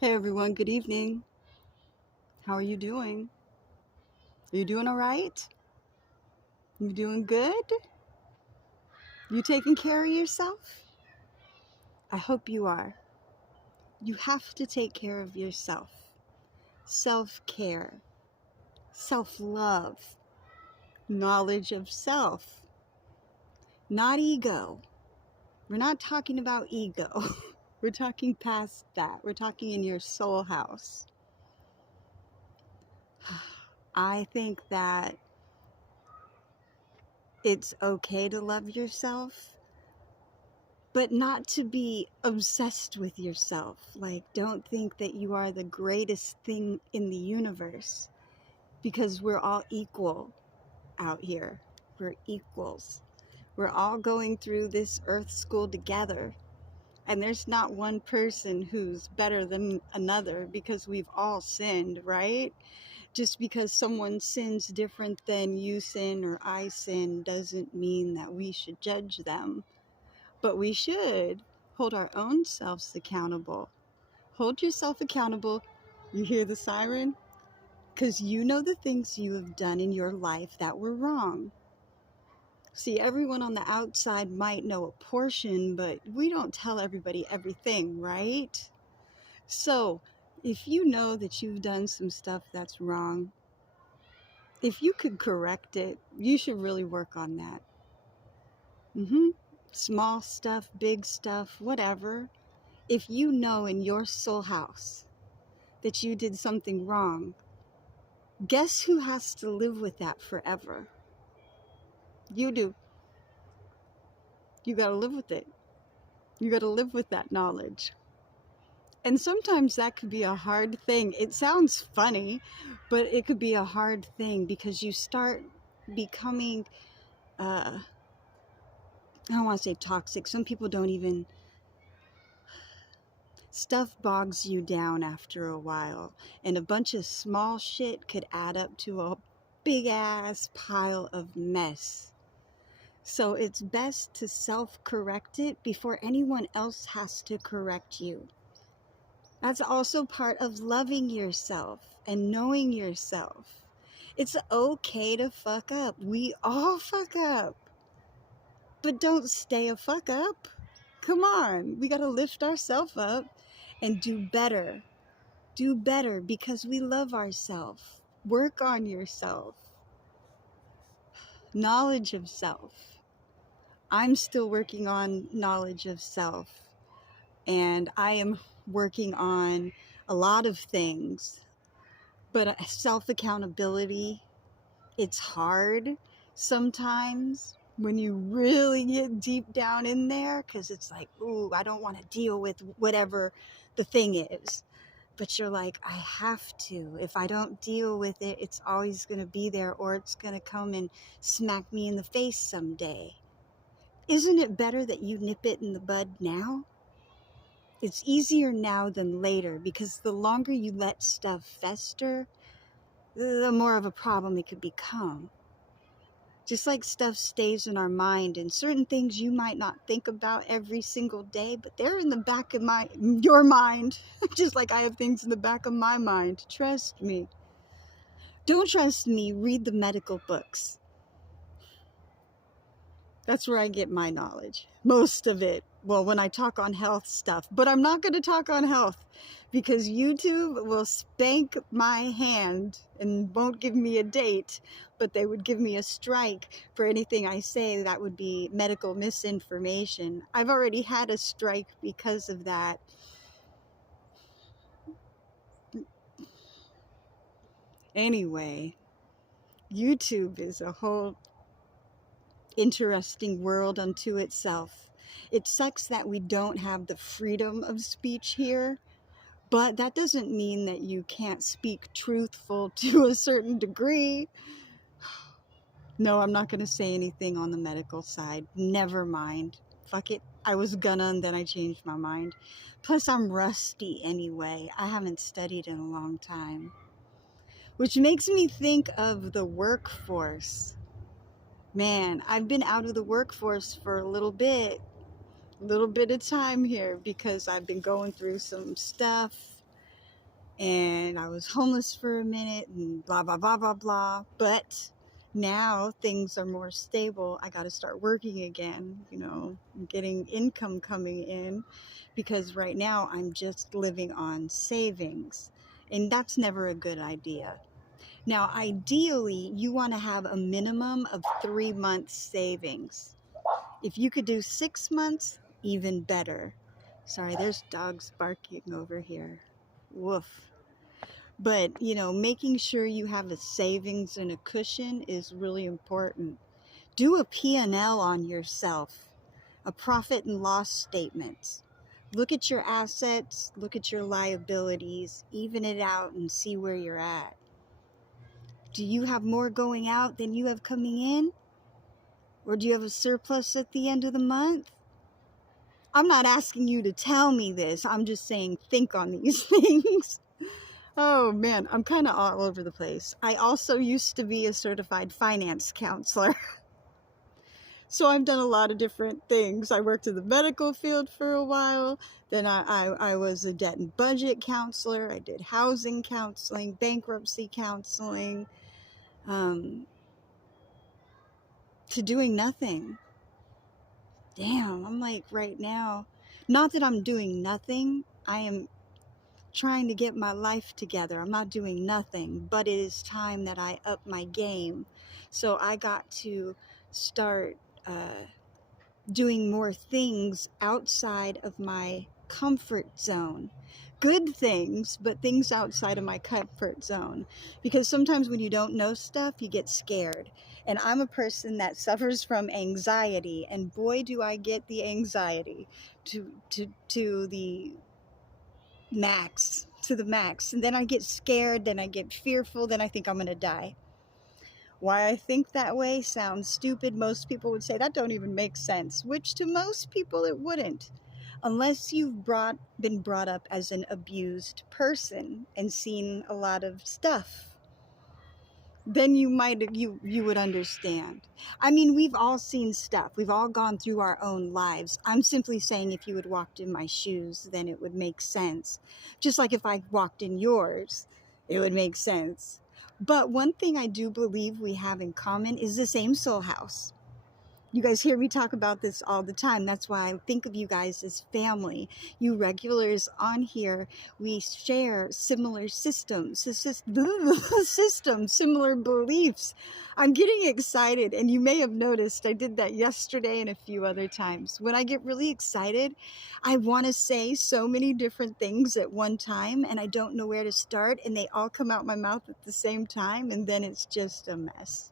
Hey everyone, good evening. How are you doing? Are you doing all right? You doing good? You taking care of yourself? I hope you are. You have to take care of yourself. Self-care, self-love, knowledge of self, not ego. We're not talking about ego. We're talking past that. We're talking in your soul house. I think that it's okay to love yourself, but not to be obsessed with yourself. Like, don't think that you are the greatest thing in the universe, because we're all equal out here. We're equals. We're all going through this earth school together. And there's not one person who's better than another, because we've all sinned, right? Just because someone sins different than you sin or I sin doesn't mean that we should judge them. But we should hold our own selves accountable. Hold yourself accountable. You hear the siren? Because you know the things you have done in your life that were wrong. See, everyone on the outside might know a portion, but we don't tell everybody everything, right? So, if you know that you've done some stuff that's wrong, if you could correct it, you should really work on that. Small stuff, big stuff, whatever. If you know in your soul house that you did something wrong, guess who has to live with that forever? You do. You got to live with it. You got to live with that knowledge. And sometimes that could be a hard thing. It sounds funny, but it could be a hard thing, because you start becoming, I don't want to say toxic. Some people don't even, stuff bogs you down after a while, and a bunch of small shit could add up to a big ass pile of mess. So it's best to self-correct it before anyone else has to correct you. That's also part of loving yourself and knowing yourself. It's okay to fuck up. We all fuck up. But don't stay a fuck up. Come on. We got to lift ourselves up and do better. Do better, because we love ourselves. Work on yourself. Knowledge of self. I'm still working on knowledge of self, and I am working on a lot of things, but self-accountability, it's hard sometimes when you really get deep down in there, because it's like, ooh, I don't want to deal with whatever the thing is. But you're like, I have to. If I don't deal with it, it's always going to be there, or it's going to come and smack me in the face someday. Isn't it better that you nip it in the bud now? It's easier now than later, because the longer you let stuff fester, the more of a problem it could become. Just like stuff stays in our mind, and certain things you might not think about every single day, but they're in the back of your mind. Just like I have things in the back of my mind. Trust me. Don't trust me, read the medical books. That's where I get my knowledge. Most of it. Well, when I talk on health stuff. But I'm not going to talk on health, because YouTube will spank my hand and won't give me a date, but they would give me a strike for anything I say that would be medical misinformation. I've already had a strike because of that. Anyway, YouTube is a whole interesting world unto itself. It sucks that we don't have the freedom of speech here, but that doesn't mean that you can't speak truthful to a certain degree. No, I'm not going to say anything on the medical side. Never mind. Fuck it. I was gonna, and then I changed my mind. Plus, I'm rusty anyway. I haven't studied in a long time. Which makes me think of the workforce. Man, I've been out of the workforce for a little bit of time here, because I've been going through some stuff, and I was homeless for a minute and blah, blah, blah, blah, blah. But now things are more stable. I got to start working again, getting income coming in, because right now I'm just living on savings. And that's never a good idea. Now, ideally, you want to have a minimum of 3 months savings. If you could do 6 months, even better. Sorry, there's dogs barking over here. Woof. But, making sure you have a savings and a cushion is really important. Do a P&L on yourself, a profit and loss statement. Look at your assets, look at your liabilities, even it out and see where you're at. Do you have more going out than you have coming in? Or do you have a surplus at the end of the month? I'm not asking you to tell me this. I'm just saying think on these things. Oh man, I'm kind of all over the place. I also used to be a certified finance counselor. So I've done a lot of different things. I worked in the medical field for a while. Then I was a debt and budget counselor. I did housing counseling, bankruptcy counseling, to doing nothing. Damn, I'm like right now, not that I'm doing nothing. I am trying to get my life together. I'm not doing nothing, but it is time that I up my game. So I got to start doing more things outside of my comfort zone. Good things, but things outside of my comfort zone. Because sometimes when you don't know stuff, you get scared. And I'm a person that suffers from anxiety, and boy, do I get the anxiety to the max, And then I get scared, then I get fearful, then I think I'm gonna die. Why I think that way sounds stupid. Most people would say that don't even make sense, which to most people it wouldn't. Unless you've been brought up as an abused person and seen a lot of stuff, then you would understand. I mean, we've all seen stuff. We've all gone through our own lives. I'm simply saying if you had walked in my shoes, then it would make sense. Just like if I walked in yours, it would make sense. But one thing I do believe we have in common is the same soul house. You guys hear me talk about this all the time. That's why I think of you guys as family. You regulars on here, we share similar systems, similar beliefs. I'm getting excited, and you may have noticed I did that yesterday and a few other times. When I get really excited, I want to say so many different things at one time, and I don't know where to start, and they all come out my mouth at the same time, and then it's just a mess.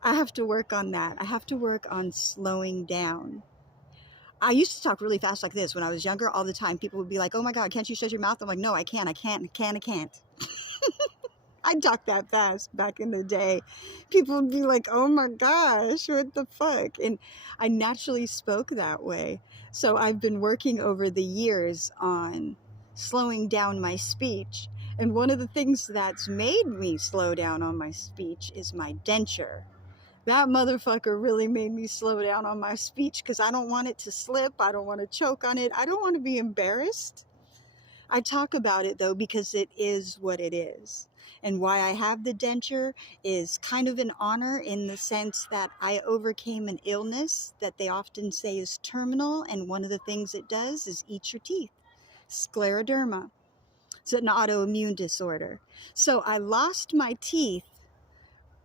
I have to work on that. I have to work on slowing down. I used to talk really fast like this when I was younger all the time. People would be like, oh my God, can't you shut your mouth? I'm like, no, I can't. I'd talk that fast back in the day. People would be like, oh my gosh, what the fuck? And I naturally spoke that way. So I've been working over the years on slowing down my speech. And one of the things that's made me slow down on my speech is my denture. That motherfucker really made me slow down on my speech because I don't want it to slip. I don't want to choke on it. I don't want to be embarrassed. I talk about it though because it is what it is. And why I have the denture is kind of an honor in the sense that I overcame an illness that they often say is terminal. And one of the things it does is eat your teeth. Scleroderma. It's an autoimmune disorder. So I lost my teeth.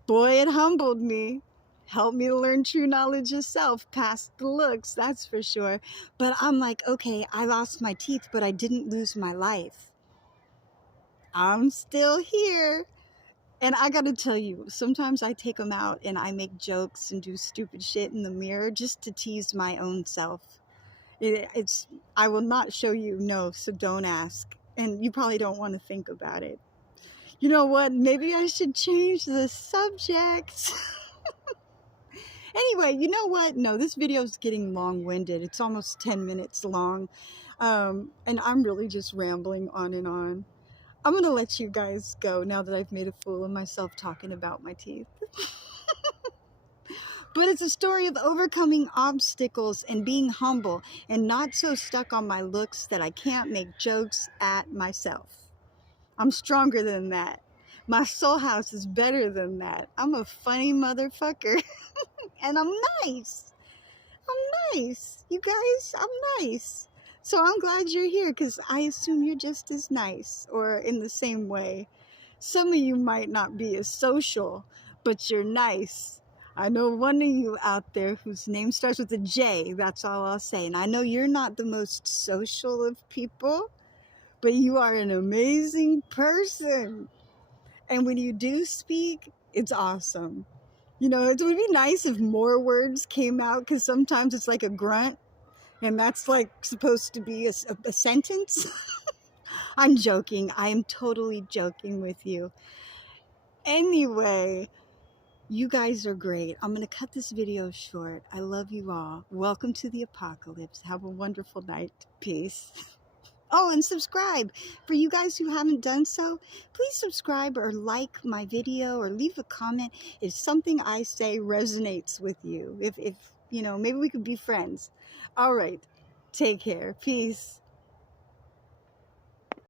Boy, it humbled me. Helped me to learn true knowledge of self, past the looks, that's for sure. But I'm like, okay, I lost my teeth, but I didn't lose my life. I'm still here. And I gotta tell you, sometimes I take them out and I make jokes and do stupid shit in the mirror just to tease my own self. I will not show you, no, so don't ask. And you probably don't want to think about it. You know what? Maybe I should change the subject. Anyway, you know what? No, this video is getting long-winded. It's almost 10 minutes long. And I'm really just rambling on and on. I'm going to let you guys go now that I've made a fool of myself talking about my teeth. But it's a story of overcoming obstacles and being humble and not so stuck on my looks that I can't make jokes at myself. I'm stronger than that. My soul house is better than that. I'm a funny motherfucker. And I'm nice. I'm nice. You guys, I'm nice. So I'm glad you're here because I assume you're just as nice or in the same way. Some of you might not be as social, but you're nice. I know one of you out there whose name starts with a J. That's all I'll say. And I know you're not the most social of people, but you are an amazing person. And when you do speak, it's awesome. You know, it would be nice if more words came out because sometimes it's like a grunt and that's like supposed to be a sentence. I'm joking. I am totally joking with you. Anyway, you guys are great. I'm going to cut this video short. I love you all. Welcome to the apocalypse. Have a wonderful night. Peace. Oh, and subscribe. For you guys who haven't done so, please subscribe or like my video or leave a comment if something I say resonates with you. If you know, maybe we could be friends. All right. Take care. Peace.